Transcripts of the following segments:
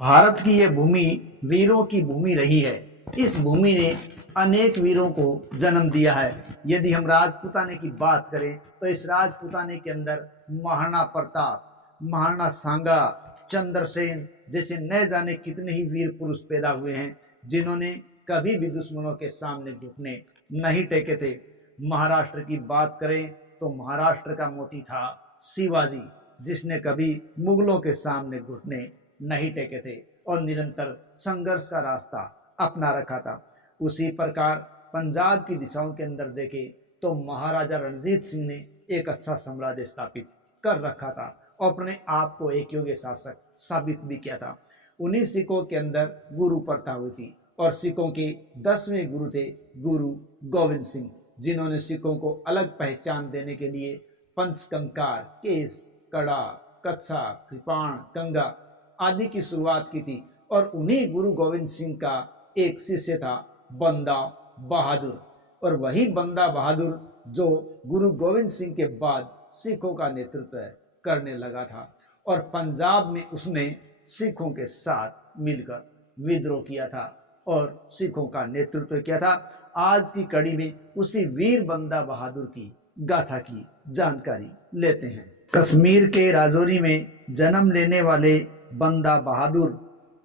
भारत की ये भूमि वीरों की भूमि रही है। इस भूमि ने अनेक वीरों को जन्म दिया है। यदि हम राजपूताने की बात करें तो इस राजपूताने के अंदर महाराणा प्रताप, महाराणा सांगा, चंद्रसेन जैसे न जाने कितने ही वीर पुरुष पैदा हुए हैं, जिन्होंने कभी भी दुश्मनों के सामने घुटने नहीं टेके थे। महाराष्ट्र की बात करें तो महाराष्ट्र का मोती था शिवाजी, जिसने कभी मुगलों के सामने घुटने नहीं टेके थे और निरंतर संघर्ष का रास्ता अपना रखा था। उसी प्रकार पंजाब की दिशाओं के अंदर देखे तो महाराजा रणजीत सिंह ने एक अच्छा साम्राज्य स्थापित कर रखा था और अपने आप को एक योग्य शासक साबित भी किया था। उन्हीं सिखों के अंदर गुरु प्रथा हुई थी और सिखों के 10वें गुरु थे गुरु गोविंद सिंह, जिन्होंने सिखों को अलग पहचान देने के लिए पंचकंकार, केस, कड़ा, कच्छा, कृपाण, कंगा आदि की शुरुआत की थी। और उन्हीं गुरु गोविंद सिंह का एक शिष्य था बंदा बहादुर, और वही बंदा बहादुर जो गुरु गोविंद सिंह के बाद सिखों का नेतृत्व करने लगा था और पंजाब में उसने सिखों के साथ मिलकर विद्रोह किया था और सिखों का नेतृत्व किया था। आज की कड़ी में उसी वीर बंदा बहादुर की गाथा की जानकारी लेते हैं। कश्मीर के राजौरी में जन्म लेने वाले बंदा बहादुर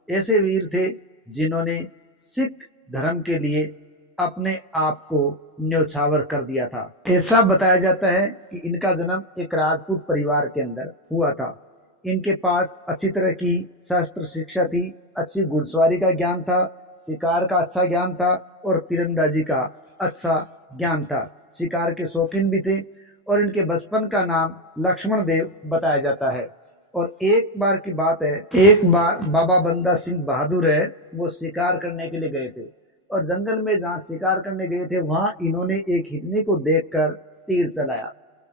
ऐसे वीर थे जिन्होंने सिख धर्म के लिए अपने आप को न्यौछावर कर दिया था। ऐसा बताया जाता है कि इनका जन्म एक राजपूत परिवार के अंदर हुआ था। इनके पास अच्छी तरह की शस्त्र शिक्षा थी, अच्छी घुड़सवारी का ज्ञान था, शिकार का अच्छा ज्ञान था और तीरंदाजी का अच्छा ज्ञान था। शिकार के शौकीन भी थे और इनके बचपन का नाम लक्ष्मण देव बताया जाता है। और एक बार की बात है, एक बार बाबा बंदा सिंह बहादुर है वो शिकार करने के लिए गए थे और जंगल में जहाँ शिकार करने गए थे वहाँ इन्होंने एक हिरनी को देखकर तीर चलाया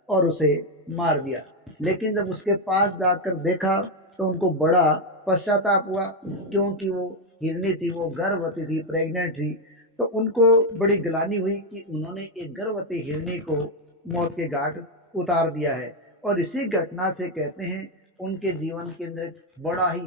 और उसे मार दिया। लेकिन जब उसके पास जाकर देखा तो उनको बड़ा पश्चाताप हुआ, क्योंकि वो हिरनी थी, वो गर्भवती थी, प्रेग्नेंट थी। तो उनको बड़ी ग्लानि हुई कि उन्होंने एक गर्भवती हिरनी को मौत के घाट उतार दिया है। और इसी घटना से कहते हैं उनके जीवन के अंदर बड़ा ही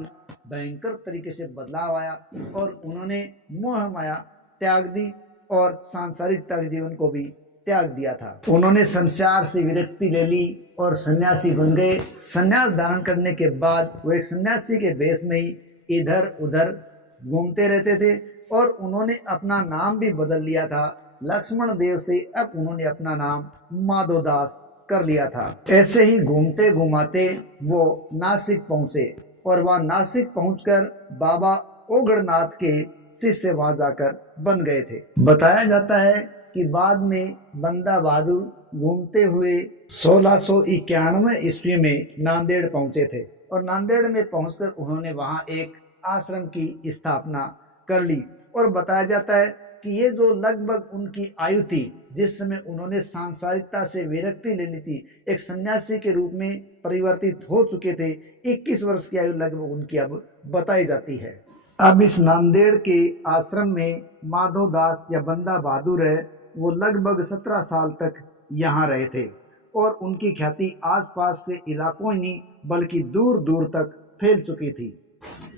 भयंकर तरीके से बदलाव आया और उन्होंने मोह माया त्याग दी और सांसारिक जीवन को भी त्याग दिया था। उन्होंने संसार से विरक्ति ले ली और सन्यासी बन गए। सन्यास धारण करने के बाद वो एक सन्यासी के वेश में ही इधर उधर घूमते रहते थे और उन्होंने अपना नाम भी बदल लिया था। लक्ष्मण देव से अब उन्होंने अपना नाम माधोदास कर लिया था। ऐसे ही घूमते घुमाते वो नासिक पहुंचे और वहां नासिक पहुंचकर बाबा ओगड़नाथ के शिष्य वहां जाकर बन गए थे। बताया जाता है कि बाद में बंदा बहादुर घूमते हुए 1691 ईस्वी में नांदेड़ पहुंचे थे और नांदेड़ में पहुंचकर उन्होंने वहां एक आश्रम की स्थापना कर ली। और बताया जाता है कि ये जो लगभग उनकी आयु थी जिस समय उन्होंने सांसारिकता से विरक्ति ले ली थी, एक सन्यासी के रूप में परिवर्तित हो चुके थे, 21 वर्ष की आयु लगभग उनकी अब बताई जाती है। अब इस नांदेड़ के आश्रम में माधोदास या बंदा बहादुर है वो लगभग 17 साल तक यहाँ रहे थे और उनकी ख्याति आसपास के इलाकों ही नहीं बल्कि दूर दूर तक फैल चुकी थी।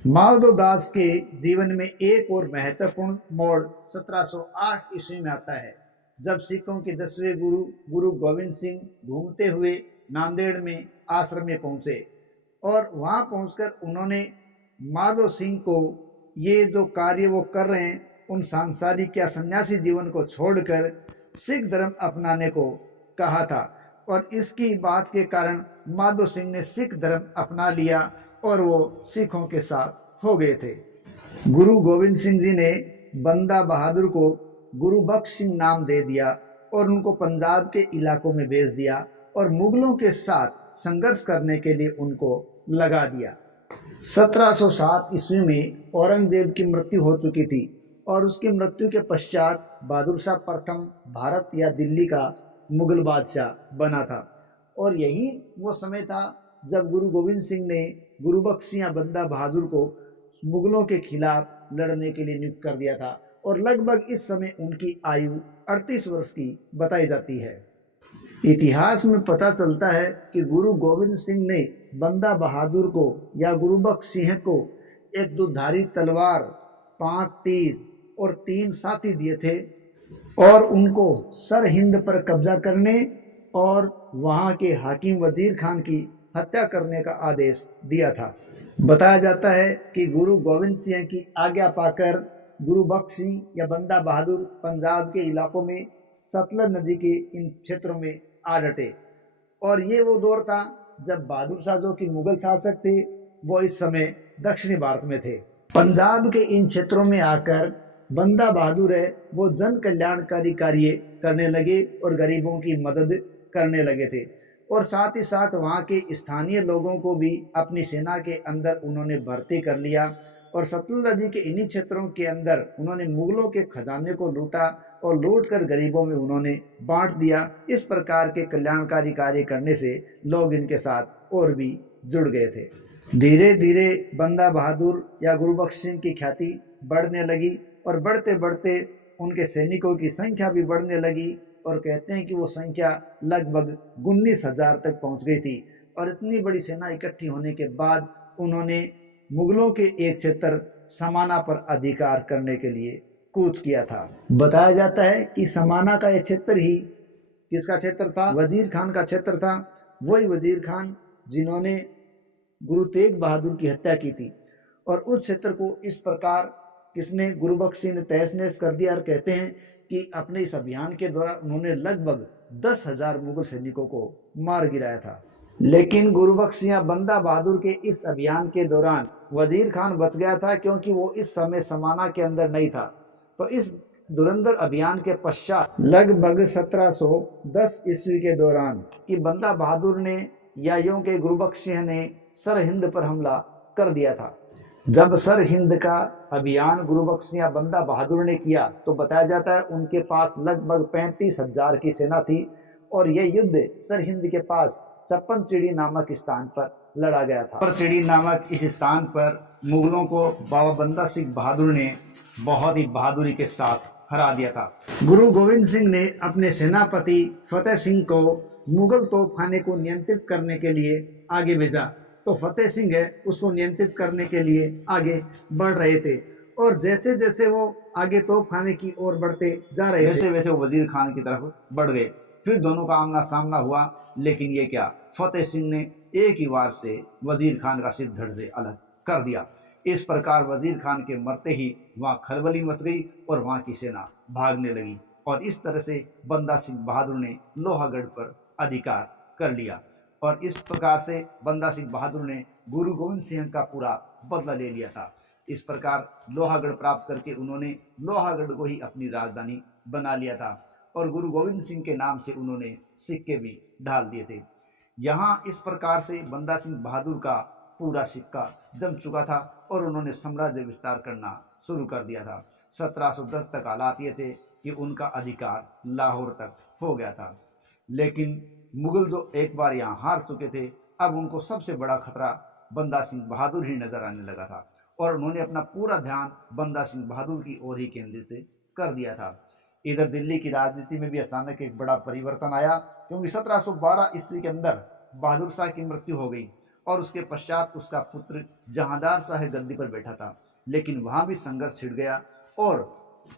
माधोदास के जीवन में एक और महत्वपूर्ण मोड़ 1708 ईस्वी में आता है, जब सिखों के 10वें गुरु गुरु गोविंद सिंह घूमते हुए नांदेड़ में आश्रम में पहुंचे और वहां पहुंचकर उन्होंने माधो सिंह को ये जो कार्य वो कर रहे हैं उन सांसारिक या सन्यासी जीवन को छोड़कर सिख धर्म अपनाने को कहा था और इसकी बात के कारण माधो सिंह ने सिख धर्म अपना लिया और वो सिखों के साथ हो गए थे। गुरु गोविंद सिंह जी ने बंदा बहादुर को गुरु बख्श सिंह नाम दे दिया और उनको पंजाब के इलाकों में भेज दिया और मुगलों के साथ संघर्ष करने के लिए उनको लगा दिया। 1707 ईस्वी में औरंगजेब की मृत्यु हो चुकी थी और उसकी मृत्यु के पश्चात बहादुर शाह प्रथम भारत या दिल्ली का मुगल बादशाह बना था और यही वो समय था जब गुरु गोविंद सिंह ने गुरु बख्श सिंह बंदा बहादुर को मुगलों के खिलाफ लड़ने के लिए नियुक्त कर दिया था और लगभग इस समय उनकी आयु 38 वर्ष की बताई जाती है। इतिहास में पता चलता है कि गुरु गोविंद सिंह ने बंदा बहादुर को या गुरु बख्श सिंह को एक दुधारी तलवार, 5 तीर और 3 साथी दिए थे और उनको सर हिंद पर कब्जा करने और वहां के हाकिम वजीर खान की हत्या करने का आदेश दिया था। बताया जाता है कि गुरु गोविंद सिंह की आज्ञा पाकर गुरु बख्श सिंह या बंदा बहादुर पंजाब के इलाकों में सतलज नदी के इन क्षेत्रों में आ डटे। और ये वो दौर था जब बहादुर शाह जो कि मुगल शासक थे वो इस समय दक्षिणी भारत में थे। पंजाब के इन क्षेत्रों में आकर बंदा बहादुर है वो जन कल्याणकारी कार्य करने लगे और गरीबों की मदद करने लगे थे और साथ ही साथ वहाँ के स्थानीय लोगों को भी अपनी सेना के अंदर उन्होंने भर्ती कर लिया और सतलुज नदी के इन्हीं क्षेत्रों के अंदर उन्होंने मुगलों के खजाने को लूटा और लूट कर गरीबों में उन्होंने बांट दिया। इस प्रकार के कल्याणकारी कार्य करने से लोग इनके साथ और भी जुड़ गए थे। धीरे धीरे बंदा बहादुर या गुरु बख्श सिंह की ख्याति बढ़ने लगी और बढ़ते बढ़ते उनके सैनिकों की संख्या भी बढ़ने लगी और कहते हैं कि वो संख्या लगभग 19,000 तक पहुंच गई थी। और इतनी बड़ी सेना इकट्ठी होने के बाद उन्होंने मुगलों के एक क्षेत्र समाना पर अधिकार करने के लिए कूच किया था। बताया जाता है कि समाना का यह क्षेत्र ही किसका क्षेत्र था? वजीर खान का क्षेत्र था। वही वजीर खान जिन्होंने गुरु तेग बहादुर की हत्या की थी। और उस क्षेत्र को इस प्रकार किसने? गुरु बख्श सिंह ने तहस नहस कर दिया। और कहते हैं कि अपने इस अभियान के दौरान उन्होंने लगभग 10,000 मुगल सैनिकों को मार गिराया था। लेकिन गुरु बख्श सिंह बंदा बहादुर के इस अभियान के दौरान वजीर खान बच गया था क्योंकि वो इस समय समाना के अंदर नहीं था। तो इस धुरंधर अभियान के पश्चात लगभग 1710 ईस्वी के दौरान कि बंदा बहादुर ने या यूं के गुरु बख्श सिंह ने सर हिंद पर हमला कर दिया था। जब सर हिंद का अभियान गुरु बख्श सिंह बंदा बहादुर ने किया तो बताया जाता है उनके पास लगभग 35,000 की सेना थी और यह युद्ध सर हिंद के पास चप्पन चिड़ी नामक स्थान पर लड़ा गया था। चप्पन चिड़ी नामक इस स्थान पर मुगलों को बाबा बंदा सिंह बहादुर ने बहुत ही बहादुरी के साथ हरा दिया था। गुरु गोविंद सिंह ने अपने सेनापति फतेह सिंह को मुगल तोपखाने को नियंत्रित करने के लिए आगे भेजा। तो फतेह सिंह है उसको नियंत्रित करने के लिए आगे बढ़ रहे थे और जैसे जैसे वो आगे तोपखाने की ओर बढ़ते जा रहे वैसे वैसे वो वजीर खान की तरफ बढ़ गए। फिर दोनों का आमना सामना हुआ, लेकिन ये क्या, फतेह सिंह ने एक ही वार से वजीर खान का सिर धड़ से अलग कर दिया। इस प्रकार वजीर खान के मरते ही वहां खलबली मच गई और वहां की सेना भागने लगी और इस तरह से बंदा सिंह बहादुर ने लोहागढ़ पर अधिकार कर लिया। और इस प्रकार से बंदा सिंह बहादुर ने गुरु गोविंद सिंह का पूरा बदला ले लिया था। इस प्रकार लोहागढ़ प्राप्त करके उन्होंने लोहागढ़ को ही अपनी राजधानी बना लिया था और गुरु गोविंद सिंह के नाम से उन्होंने सिक्के भी डाल दिए थे। यहाँ इस प्रकार से बंदा सिंह बहादुर का पूरा सिक्का जम चुका था और उन्होंने साम्राज्य विस्तार करना शुरू कर दिया था। 1710 तक हालात ये थे कि उनका अधिकार लाहौर तक हो गया था। लेकिन मुगल जो एक बार यहाँ हार चुके थे, अब उनको सबसे बड़ा खतरा बंदा सिंह बहादुर ही नजर आने लगा था और उन्होंने अपना पूरा ध्यान बंदा सिंह बहादुर की ओर ही केंद्रित कर दिया था। इधर दिल्ली की राजनीति में भी अचानक एक बड़ा परिवर्तन आया क्योंकि 1712 ईस्वी के अंदर बहादुर शाह की मृत्यु हो गई और उसके पश्चात उसका पुत्र जहांदार शाह गद्दी पर बैठा था। लेकिन वहां भी संघर्ष छिड़ गया और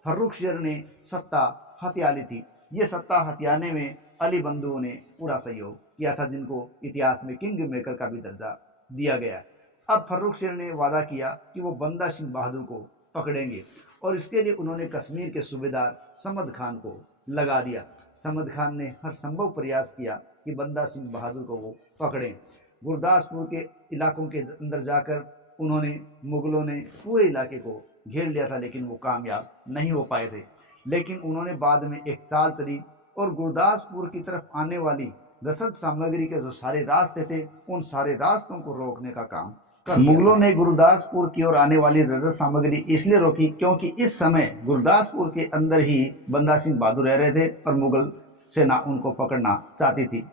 फर्रुखशियर ने सत्ता हथिया ली थी। ये सत्ता हथियाने में अली बंधुओं ने पूरा सहयोग किया था, जिनको इतिहास में किंग मेकर का भी दर्जा दिया गया। अब फर्रुखशियर ने वादा किया कि वो बंदा सिंह बहादुर को पकड़ेंगे और इसके लिए उन्होंने कश्मीर के सूबेदार समद खान को लगा दिया। समद खान ने हर संभव प्रयास किया कि बंदा सिंह बहादुर को वो पकड़ें। गुरदासपुर के इलाकों के अंदर जाकर उन्होंने मुगलों ने पूरे इलाके को घेर लिया था, लेकिन वो कामयाब नहीं हो पाए थे। लेकिन उन्होंने बाद में एक चाल चली और गुरदासपुर की तरफ आने वाली रसद सामग्री के जो सारे रास्ते थे उन सारे रास्तों को रोकने का काम कर मुगलों ने गुरदासपुर की ओर आने वाली रसद सामग्री इसलिए रोकी क्योंकि इस समय गुरदासपुर के अंदर ही बंदा सिंह बहादुर रह रहे थे और मुगल सेना उनको पकड़ना चाहती थी।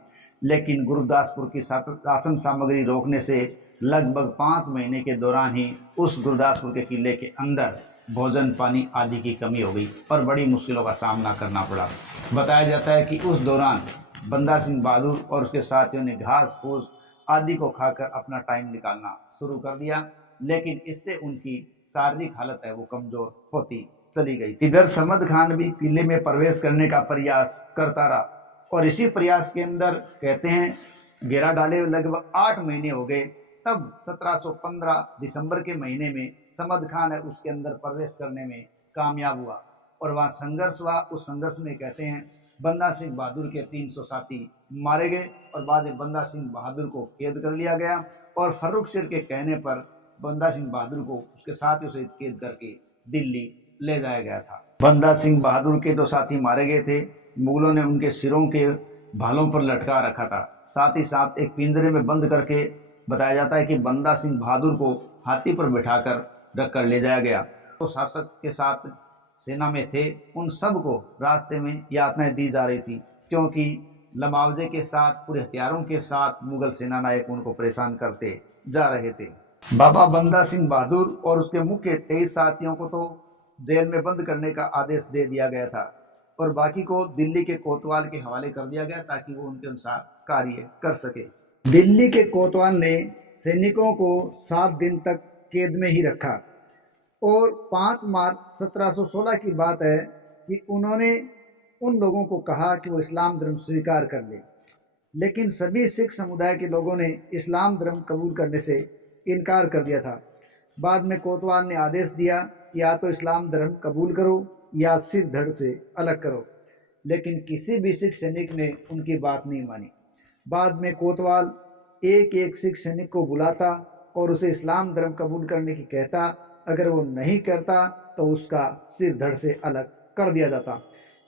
लेकिन गुरदासपुर की राशन सामग्री रोकने से लगभग 5 महीने के दौरान ही उस गुरदासपुर के किले के अंदर भोजन पानी आदि की कमी हो गई और बड़ी मुश्किलों का सामना करना पड़ा। बताया जाता है कि उस दौरान बंदा सिंह बहादुर और उसके साथियों ने घास फूस आदि को खाकर अपना टाइम निकालना शुरू कर दिया। लेकिन इससे उनकी शारीरिक हालत है वो कमजोर होती चली गई। इधर समद खान भी किले में प्रवेश करने का प्रयास करता रहा और इसी प्रयास के अंदर कहते हैं घेरा डाले लगभग 8 महीने हो गए। तब 1715 दिसंबर के महीने में समद खान है उसके अंदर प्रवेश करने में कामयाब हुआ और वहाँ संघर्ष हुआ। उस संघर्ष में कहते हैं बंदा सिंह बहादुर के 300 साथी मारे गए और बाद में बंदा सिंह बहादुर को कैद कर लिया गया और फर्रुख शेर के कहने पर बंदा सिंह बहादुर को उसके साथियों से कैद करके दिल्ली ले जाया गया था। बंदा सिंह बहादुर के तो साथी मारे गए थे, मुगलों ने उनके सिरों के भालों पर लटका रखा था। साथ ही साथ एक पिंजरे में बंद करके बताया जाता है कि बंदा सिंह बहादुर को हाथी पर बिठाकर रखकर ले जाया गया। तो शासक के साथ सेना में थे उन सबको रास्ते में यातनाएं दी जा रही थी, क्योंकि लमावजे के साथ पूरे हथियारों के साथ मुगल सेना नायक उनको परेशान करते जा रहे थे। बाबा बंदा सिंह बहादुर और उसके मुख्य 23 साथियों को तो जेल में बंद करने का आदेश दे दिया गया था और बाकी को दिल्ली के कोतवाल के हवाले कर दिया गया ताकि वो उनके अनुसार कार्य कर सके। दिल्ली के कोतवाल ने सैनिकों को 7 दिन तक कैद में ही रखा और 5 मार्च 1716 की बात है कि उन्होंने उन लोगों को कहा कि वो इस्लाम धर्म स्वीकार कर ले, लेकिन सभी सिख समुदाय के लोगों ने इस्लाम धर्म कबूल करने से इनकार कर दिया था। बाद में कोतवाल ने आदेश दिया या तो इस्लाम धर्म कबूल करो या सिर धड़ से अलग करो, लेकिन किसी भी सिख सैनिक ने उनकी बात नहीं मानी। बाद में कोतवाल एक एक सिख सैनिक को बुलाता और उसे इस्लाम धर्म कबूल करने की कहता। अगर वो नहीं करता तो उसका सिर धड़ से अलग कर दिया जाता।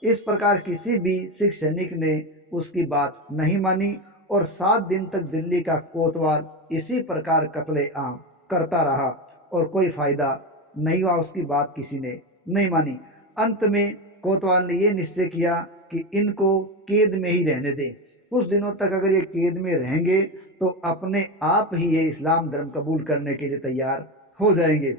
इस प्रकार किसी भी सिख सैनिक ने उसकी बात नहीं मानी और 7 दिन तक दिल्ली का कोतवाल इसी प्रकार कत्ले आम करता रहा और कोई फायदा नहीं हुआ, उसकी बात किसी ने नहीं मानी। अंत में कोतवाल ने यह निश्चय किया कि इनको कैद में ही रहने दें। कुछ दिनों तक अगर ये कैद में रहेंगे तो अपने आप ही ये इस्लाम धर्म कबूल करने के लिए तैयार हो जाएंगे।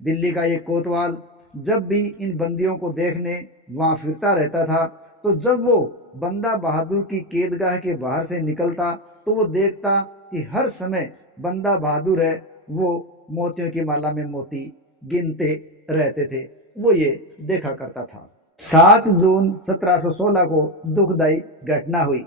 दिल्ली का ये कोतवाल जब भी इन बंदियों को देखने वहाँ फिरता रहता था, तो जब वो बंदा बहादुर की कैदगाह के बाहर से निकलता तो वो देखता कि हर समय बंदा बहादुर है वो मोतियों की माला में मोती गिनते रहते थे, वो ये देखा करता था। 7 जून 1716 को दुखदायी घटना हुई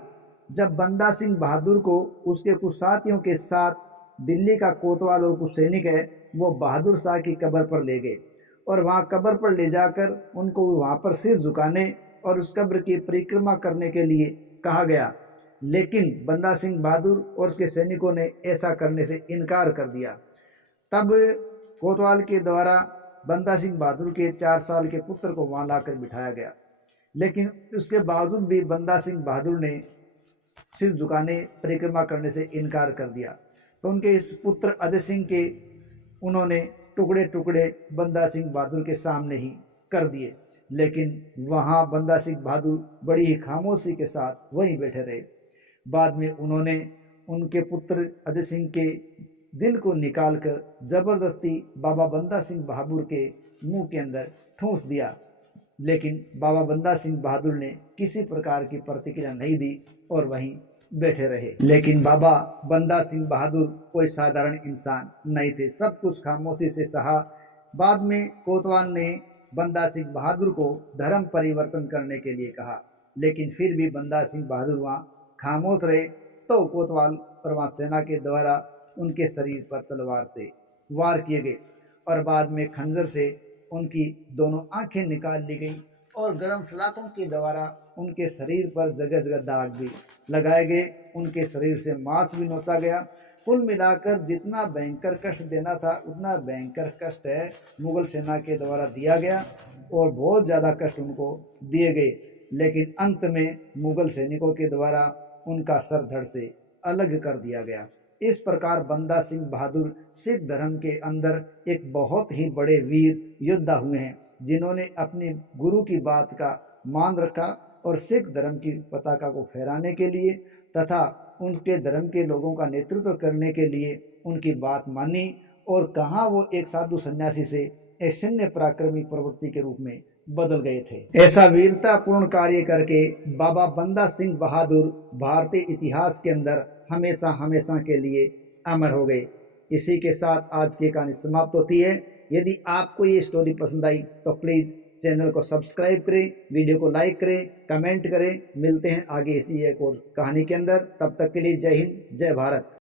जब बंदा सिंह बहादुर को उसके कुछ साथियों के साथ दिल्ली का कोतवाल और कुछ सैनिक है वो बहादुर शाह की कब्र पर ले गए और वहाँ कब्र पर ले जाकर उनको वहाँ पर सिर झुकाने और उस कब्र की परिक्रमा करने के लिए कहा गया, लेकिन बंदा सिंह बहादुर और उसके सैनिकों ने ऐसा करने से इनकार कर दिया। तब कोतवाल के द्वारा बंदा सिंह बहादुर के 4 साल के पुत्र को वहाँ लाकर बिठाया गया, लेकिन उसके बावजूद भी बंदा सिंह बहादुर ने सिर झुकाने परिक्रमा करने से इनकार कर दिया। तो उनके इस पुत्र अजय सिंह के उन्होंने टुकड़े टुकड़े बंदा सिंह बहादुर के सामने ही कर दिए, लेकिन वहाँ बंदा सिंह बहादुर बड़ी ही खामोशी के साथ वहीं बैठे रहे। बाद में उन्होंने उनके पुत्र अजय सिंह के दिल को निकालकर जबरदस्ती बाबा बंदा सिंह बहादुर के मुंह के अंदर ठूंस दिया, लेकिन बाबा बंदा सिंह बहादुर ने किसी प्रकार की प्रतिक्रिया नहीं दी और वहीं बैठे रहे। लेकिन बाबा बंदा सिंह बहादुर कोई साधारण इंसान नहीं थे, सब कुछ खामोशी से सहा। बाद में कोतवाल ने बंदा सिंह बहादुर को धर्म परिवर्तन करने के लिए कहा, लेकिन फिर भी बंदा सिंह बहादुर वहाँ खामोश रहे। तो कोतवाल और वहाँ सेना के द्वारा उनके शरीर पर तलवार से वार किए गए और बाद में खंजर से उनकी दोनों आंखें निकाल ली गई और गर्म सलाखों के द्वारा उनके शरीर पर जगह जगह दाग भी लगाए गए, उनके शरीर से मांस भी नोचा गया। कुल मिलाकर जितना भयंकर कष्ट देना था उतना भयंकर कष्ट है मुगल सेना के द्वारा दिया गया और बहुत ज़्यादा कष्ट उनको दिए गए, लेकिन अंत में मुगल सैनिकों के द्वारा उनका सर धड़ से अलग कर दिया गया। इस प्रकार बंदा सिंह बहादुर सिख धर्म के अंदर एक बहुत ही बड़े वीर योद्धा हुए हैं, जिन्होंने अपनी गुरु की बात का मान रखा और सिख धर्म की पताका को फहराने के लिए तथा उनके धर्म के लोगों का नेतृत्व करने के लिए उनकी बात मानी और कहाँ वो एक साधु सन्यासी से एक सैन्य पराक्रमी प्रवृत्ति के रूप में बदल गए थे। ऐसा वीरतापूर्ण कार्य करके बाबा बंदा सिंह बहादुर भारतीय इतिहास के अंदर हमेशा हमेशा के लिए अमर हो गए। इसी के साथ आज की कहानी समाप्त होती है। यदि आपको ये स्टोरी पसंद आई तो प्लीज़ चैनल को सब्सक्राइब करें, वीडियो को लाइक करें, कमेंट करें। मिलते हैं आगे इसी एक और कहानी के अंदर। तब तक के लिए जय हिंद, जय भारत।